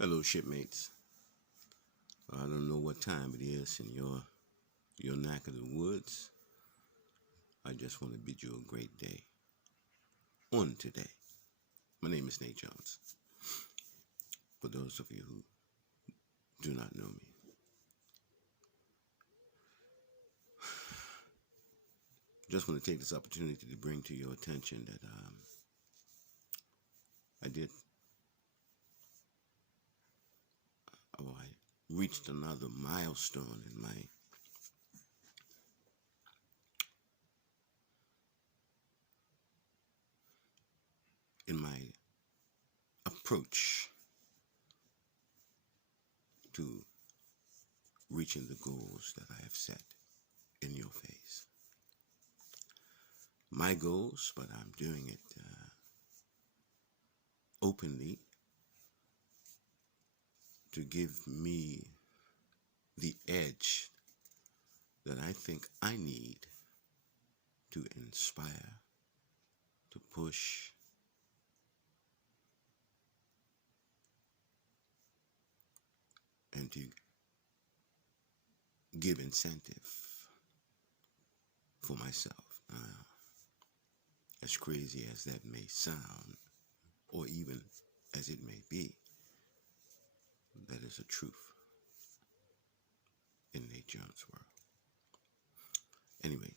Hello, shipmates. I don't know what time it is in your neck of the woods. I just want to bid you a great day on today. My name is Nate Jones. For those of you who do not know me, just want to take this opportunity to bring to your attention that I reached another milestone in my approach to reaching the goals that I have set in your face. My goals, but I'm doing it openly to give me the edge that I think I need to inspire, to push, and to give incentive for myself. As crazy as that may sound, or even as it may be, that is a truth in Nate Jones' world. Anyway,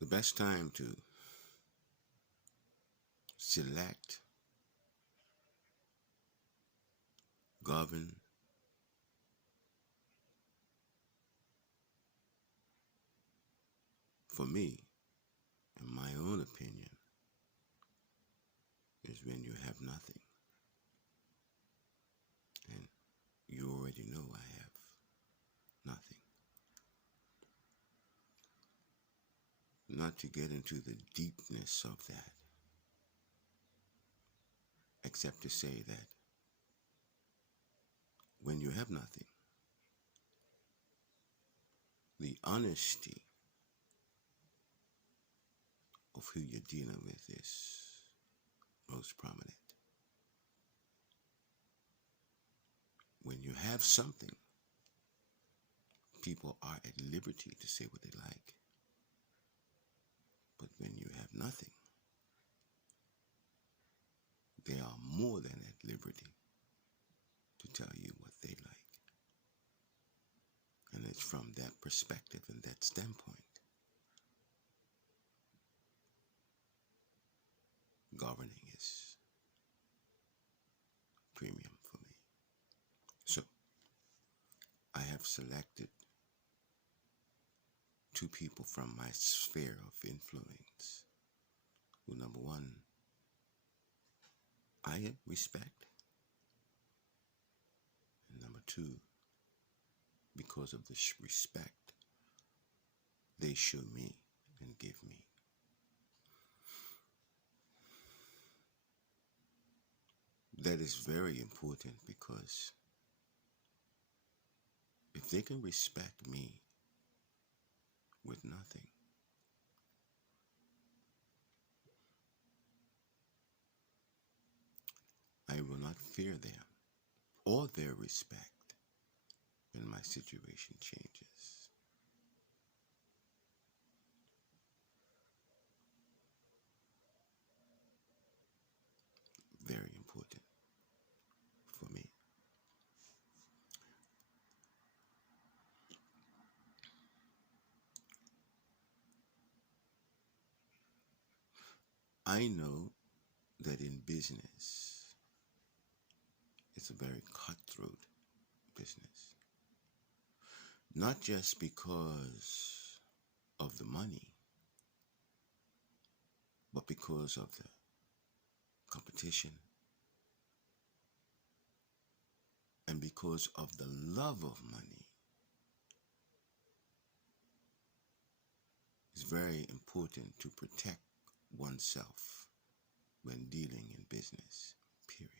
the best time to select, govern, for me, in my own opinion, is when you have nothing. And you already know I have nothing. Not to get into the deepness of that, except to say that when you have nothing, the honesty of who you're dealing with is most prominent. When you have something, people are at liberty to say what they like. But when you have nothing, they are more than at liberty to tell you what they like. And it's from that perspective and that standpoint, governing is premium for me. So, I have selected two people from my sphere of influence who, number one, I respect, and number two, because of the respect they show me and give me. That is very important because if they can respect me with nothing, I will not fear them or their respect when my situation changes. Very important for me. I know that in business, it's a very cutthroat business. Not just because of the money, but because of the competition and because of the love of money. It's very important to protect oneself when dealing in business, period.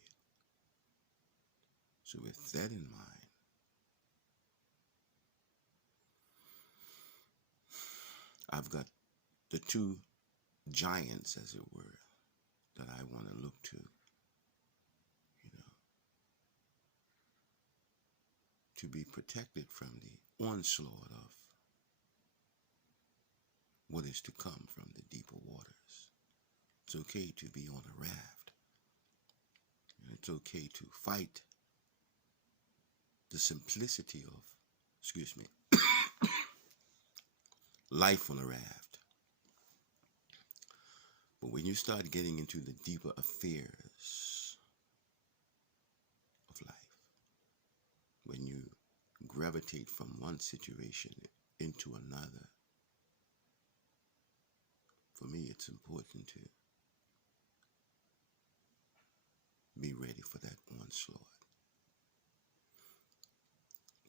So with that in mind, I've got the two giants, as it were, that I want to look to, you know, to be protected from the onslaught of what is to come from the deeper waters. It's okay to be on a raft. And it's okay to fight the simplicity of, life on a raft. But when you start getting into the deeper affairs of life, when you gravitate from one situation into another, for me, it's important to be ready for that onslaught.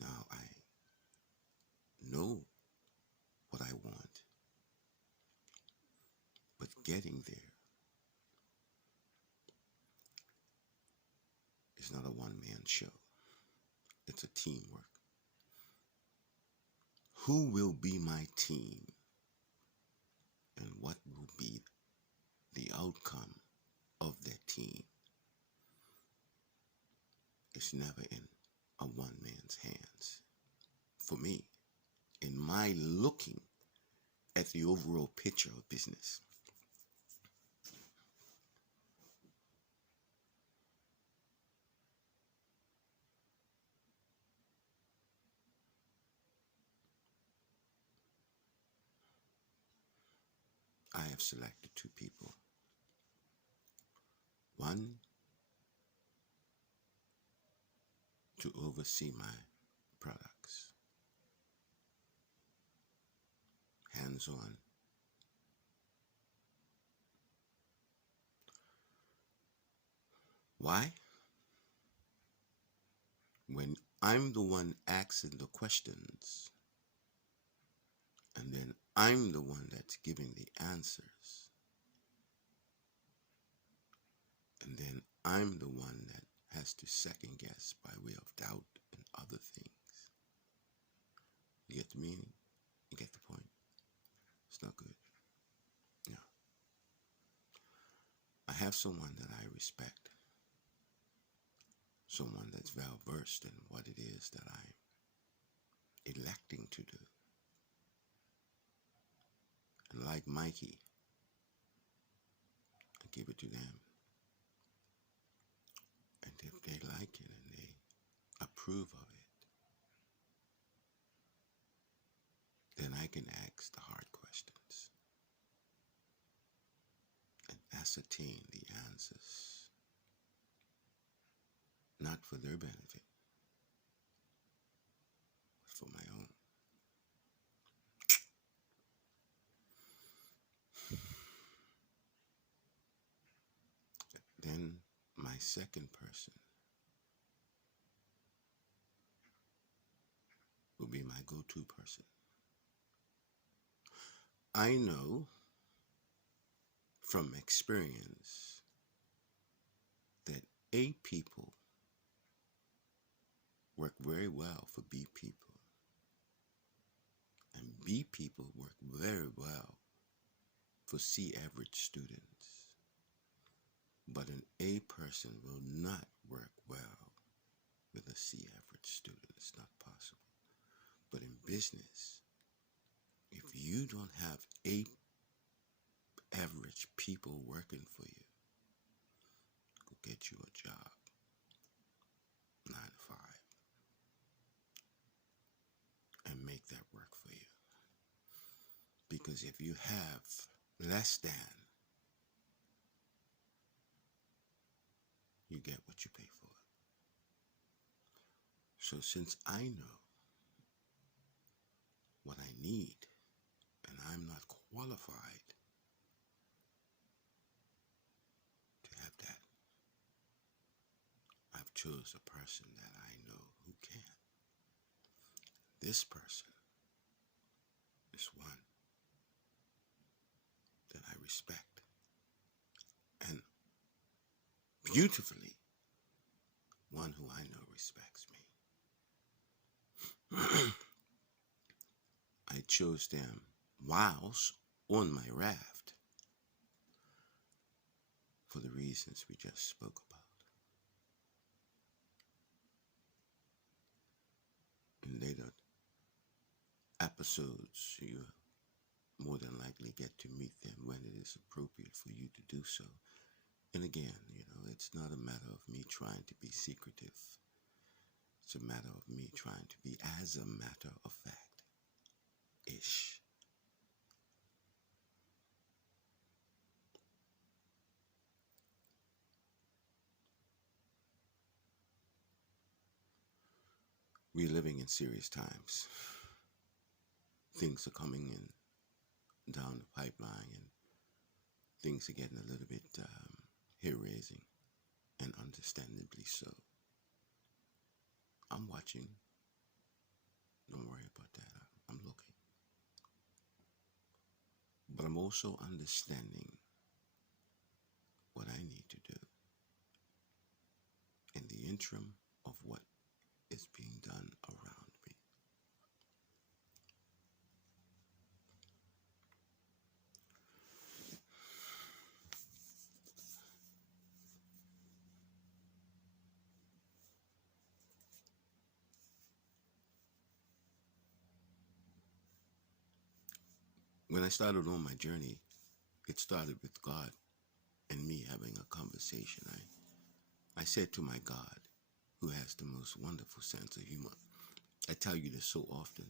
Now, I know what I want, but getting there is not a one-man show. It's a teamwork. Who will be my team, and what will be the outcome of that team? It's never in a one man's hands. For me, in my looking at the overall picture of business, I have selected two people. One, to oversee my products, hands-on. Why? When I'm the one asking the questions, and then I'm the one that's giving the answers, and then I'm the one that has to second guess by way of doubt and other things. You get the meaning? You get the point? It's not good. No. I have someone that I respect, someone that's well versed in what it is that I'm electing to do. And like Mikey, I give it to them. And if they like it and they approve of it, then I can ask the hard questions and ascertain the answers, not for their benefit, but for my own. Then my second person will be my go-to person. I know from experience that A people work very well for B people, and B people work very well for C average students. But an A person will not work well with a C average student. It's not possible. But in business, if you don't have A average people working for you, go get you a job, 9 to 5, and make that work for you. Because if you have less than, you get what you pay for. So since I know what I need, and I'm not qualified to have that, I've chose a person that I know who can. This person is one that I respect, and beautifully, one who I know respects me. I chose them whilst on my raft for the reasons we just spoke about. In later episodes, you more than likely get to meet them when it is appropriate for you to do so. And again, it's not a matter of me trying to be secretive. It's a matter of me trying to be as a matter of fact-ish. We're living in serious times. Things are coming in down the pipeline, and things are getting a little bit hair-raising, and understandably so. I'm watching. Don't worry about that. I'm looking. But I'm also understanding what I need to do in the interim of what is being done around me. When I started on my journey, it started with God and me having a conversation. I said to my God, who has the most wonderful sense of humor. I tell you this so often.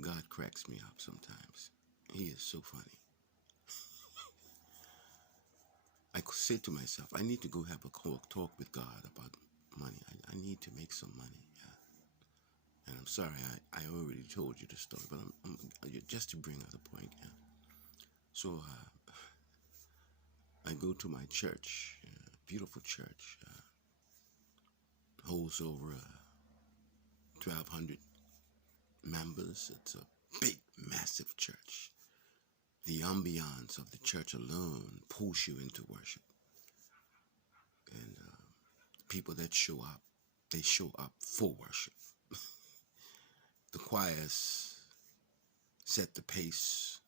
God cracks me up sometimes. He is so funny. I said to myself, I need to go have a talk with God about money. I need to make some money. Yeah. And I'm sorry, I already told you the story, but I'm just to bring out a point. Yeah. So I go to my church, beautiful church, holds over 1,200 members. It's a big, massive church. The ambiance of the church alone pulls you into worship. And people that show up, they show up for worship. The choirs set the pace,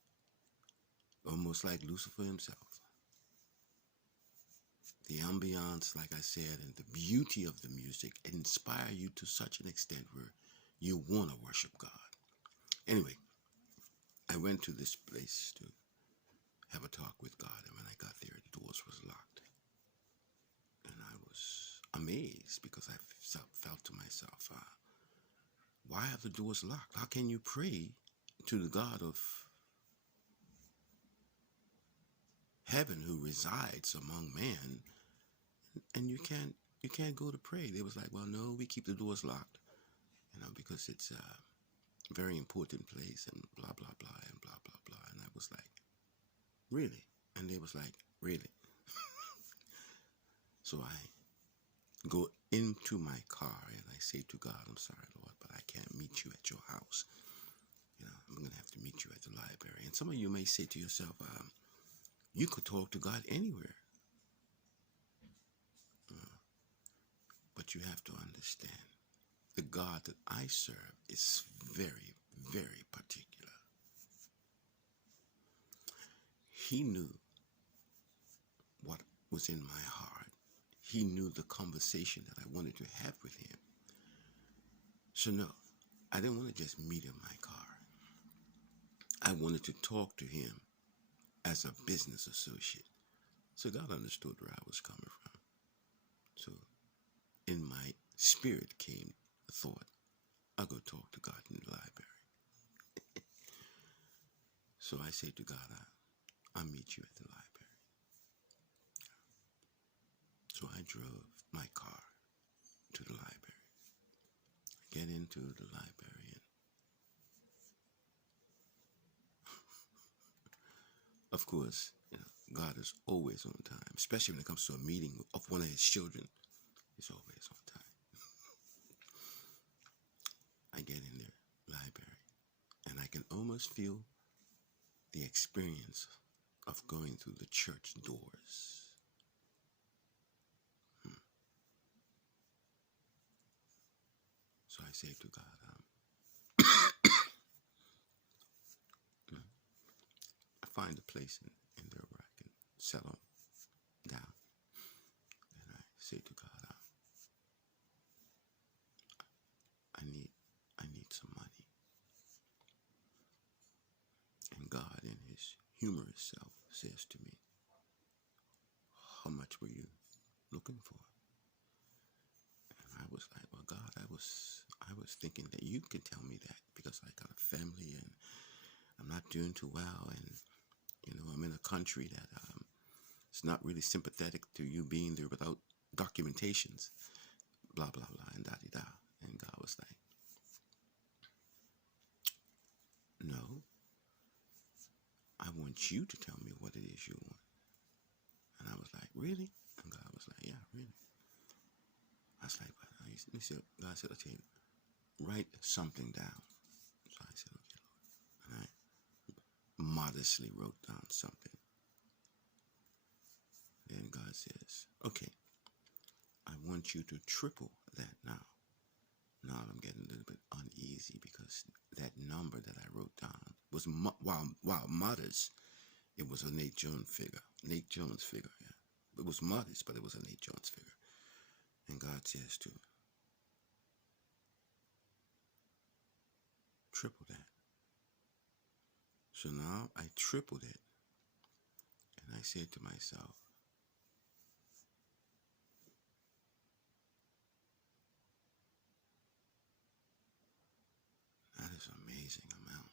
almost like Lucifer himself. The ambiance, like I said, and the beauty of the music inspire you to such an extent where you want to worship God. Anyway, I went to this place to have a talk with God, and when I got there, the doors was locked. And I was amazed because I felt to myself, why have the doors locked? How can you pray to the God of heaven who resides among man, and you can't go to pray? They was like, well, no, we keep the doors locked, because it's a very important place, and blah blah blah and blah blah blah. And I was like, really? And they was like, really? So I go into my car and I say to God, I'm sorry, Lord, but I can't meet you at your house. I'm going to have to meet you at the library. And some of you may say to yourself, you could talk to God anywhere. But you have to understand, the God that I serve is very, very particular. He knew what was in my heart. He knew the conversation that I wanted to have with him. So no, I didn't want to just meet in my car. I wanted to talk to him as a business associate. So God understood where I was coming from. So in my spirit came the thought, I'll go talk to God in the library. So I say to God, I'll meet you at the library. So I drove my car to the library. Get into the library, and of course, God is always on time, especially when it comes to a meeting of one of his children. He's always on time. I get in the library, and I can almost feel the experience of going through the church doors. So I say to God, I find a place in there where I can settle down. And I say to God, I need some money. And God, in his humorous self, says to me, how much were you looking for? And I was like, well, God, I was thinking that you can tell me that because I got a family and I'm not doing too well. And, I'm in a country that it's not really sympathetic to you being there without documentations, blah, blah, blah, and da-di-da. And God was like, no, I want you to tell me what it is you want. And I was like, really? And God was like, yeah, really. I was like, God said, okay, write something down. So I said, okay, Lord. And I modestly wrote down something. Then God says, okay, I want you to triple that now. Now I'm getting a little bit uneasy because that number that I wrote down was, while modest, it was a Nate Jones figure. Nate Jones figure, yeah. It was modest, but it was a Nate Jones figure. And God says to triple that. So now I tripled it. And I said to myself, that is an amazing amount.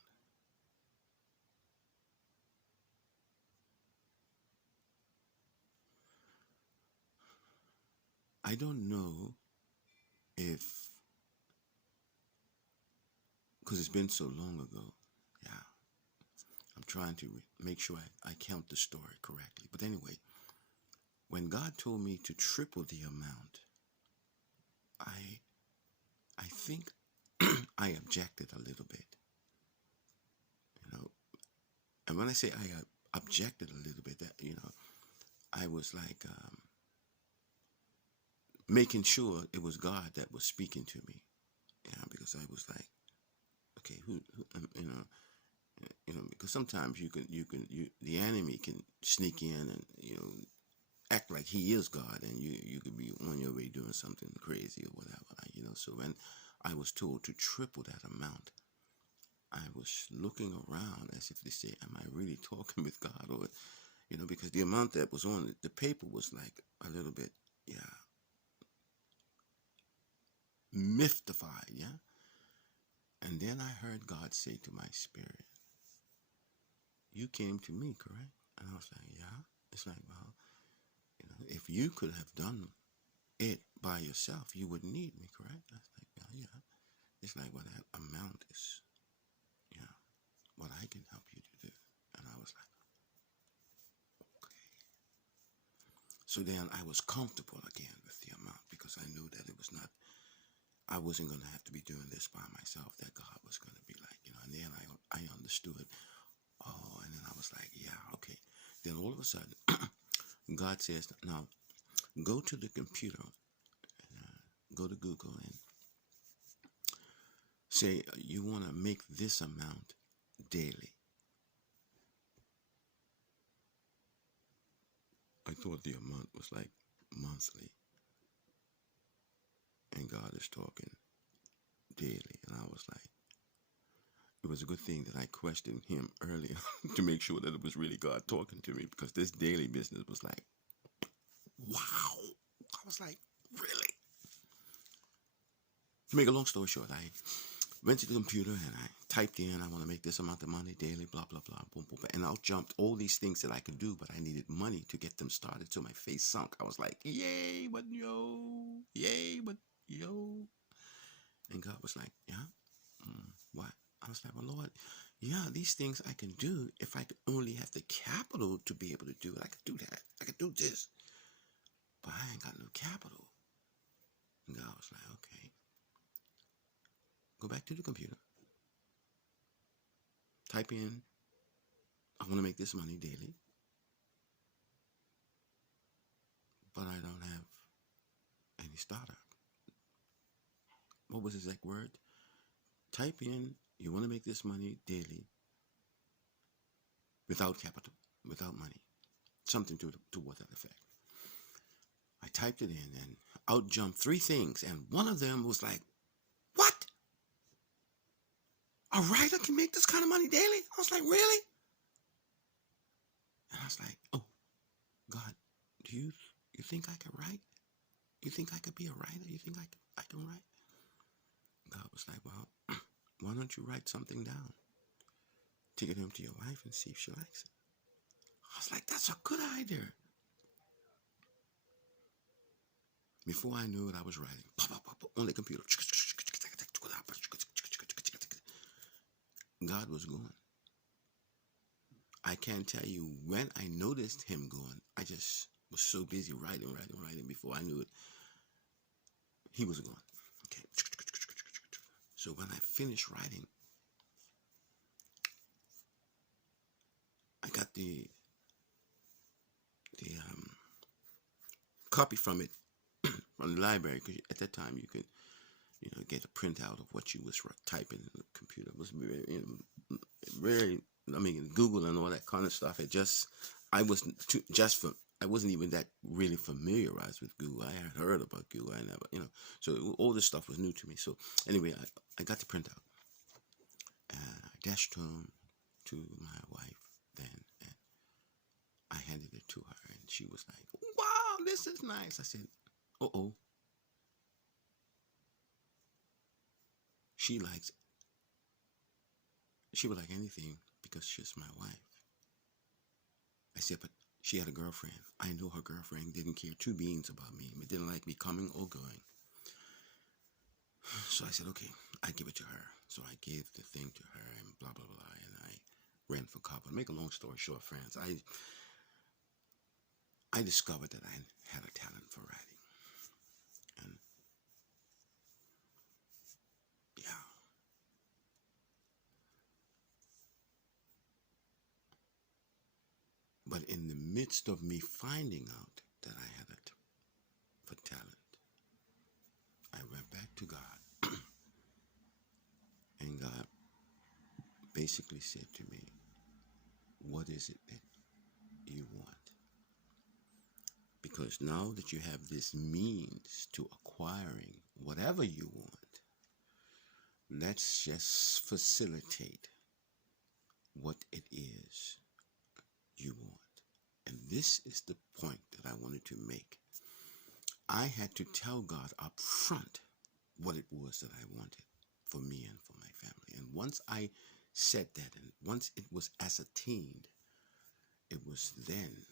I don't know if, because it's been so long ago, yeah, I'm trying to make sure I count the story correctly. But anyway, when God told me to triple the amount, I think I objected a little bit, And when I say I objected a little bit, that I was like making sure it was God that was speaking to me, because I was like, okay, who because sometimes the enemy can sneak in and act like he is God, and you could be on your way doing something crazy or whatever, So when I was told to triple that amount, I was looking around as if to say, am I really talking with God? Or, because the amount that was on the paper was like a little bit, mystified, And then I heard God say to my spirit, you came to me, correct? And I was like, yeah. It's like, well, if you could have done it by yourself, you wouldn't need me, correct? I was like, yeah. It's like, well, that amount is, what I can help you to do. And I was like, okay. So then I was comfortable again with the amount because I knew that I wasn't going to have to be doing this by myself, that God was going to be like, and then I understood. Oh, and then I was like, yeah, okay. Then all of a sudden, God says, now go to the computer, go to Google and say, you want to make this amount daily. I thought the amount was like monthly. And God is talking daily. And I was like, it was a good thing that I questioned him earlier to make sure that it was really God talking to me, because this daily business was like, wow. I was like, really? To make a long story short, I went to the computer and I typed in, I want to make this amount of money daily, blah, blah, blah, boom, boom, and I jumped all these things that I could do, but I needed money to get them started. So my face sunk. I was like, yay, but yo, yay, but yo. And God was like, yeah, what? I was like, well, Lord, yeah, these things I can do if I could only have the capital to be able to do it. I could do that. I could do this. But I ain't got no capital. And God was like, okay. Go back to the computer. Type in, I want to make this money daily. But I don't have any starter. What was his exact word? Type in, you want to make this money daily without capital, without money. Something to what that effect. I typed it in and out jumped three things. And one of them was like, what? A writer can make this kind of money daily? I was like, really? And I was like, oh, God, do you think I could write? You think I could be a writer? You think I can write? God was like, well, why don't you write something down? Take it home to your wife and see if she likes it. I was like, that's a good idea. Before I knew it, I was writing on the computer. God was going. I can't tell you when I noticed him going. I just was so busy writing. Before I knew it, he was gone. Okay. So when I finished writing, I got the copy from it from the library, because at that time you could, get a printout of what you was typing in the computer. It was very, I mean, Google and all that kind of stuff. I wasn't even that really familiarized with Google. I had heard about Google. I never, so all this stuff was new to me. So anyway, I got the printout and I dashed home to my wife then, and I handed it to her, and she was like, wow, this is nice. I said, uh-oh. She would like anything because she's my wife. I said, but she had a girlfriend. I know her girlfriend didn't care two beans about me. It didn't like me coming or going. So I said, okay, I give it to her. So I gave the thing to her and blah, blah, blah. And I ran for cover. Make a long story short, friends, I discovered that I had a talent for writing. And yeah. But in the midst of me finding out that I had it for talent, I went back to God. And God basically said to me, what is it that you want? Because now that you have this means to acquiring whatever you want, let's just facilitate what it is you want. And this is the point that I wanted to make. I had to tell God up front what it was that I wanted for me and for my family. And once I said that, and once it was ascertained, it was then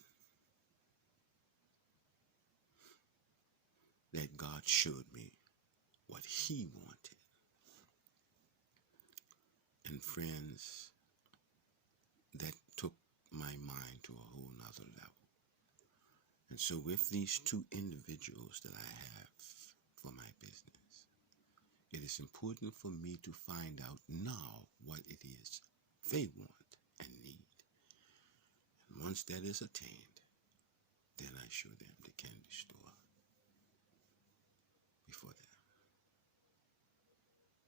that God showed me what he wanted. And friends, that took my mind to a whole nother level. And so with these two individuals that I have for my business, it is important for me to find out now what it is they want and need. And once that is attained, then I show them the candy store before them.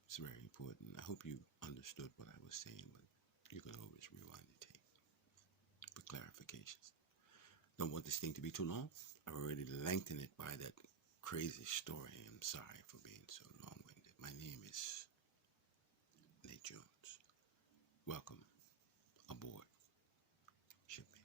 It's very important. I hope you understood what I was saying, but you can always rewind the tape for clarifications. Don't want this thing to be too long. I've already lengthened it by that crazy story. I'm sorry for being so long-winded. My name is Nate Jones. Welcome aboard Shipman.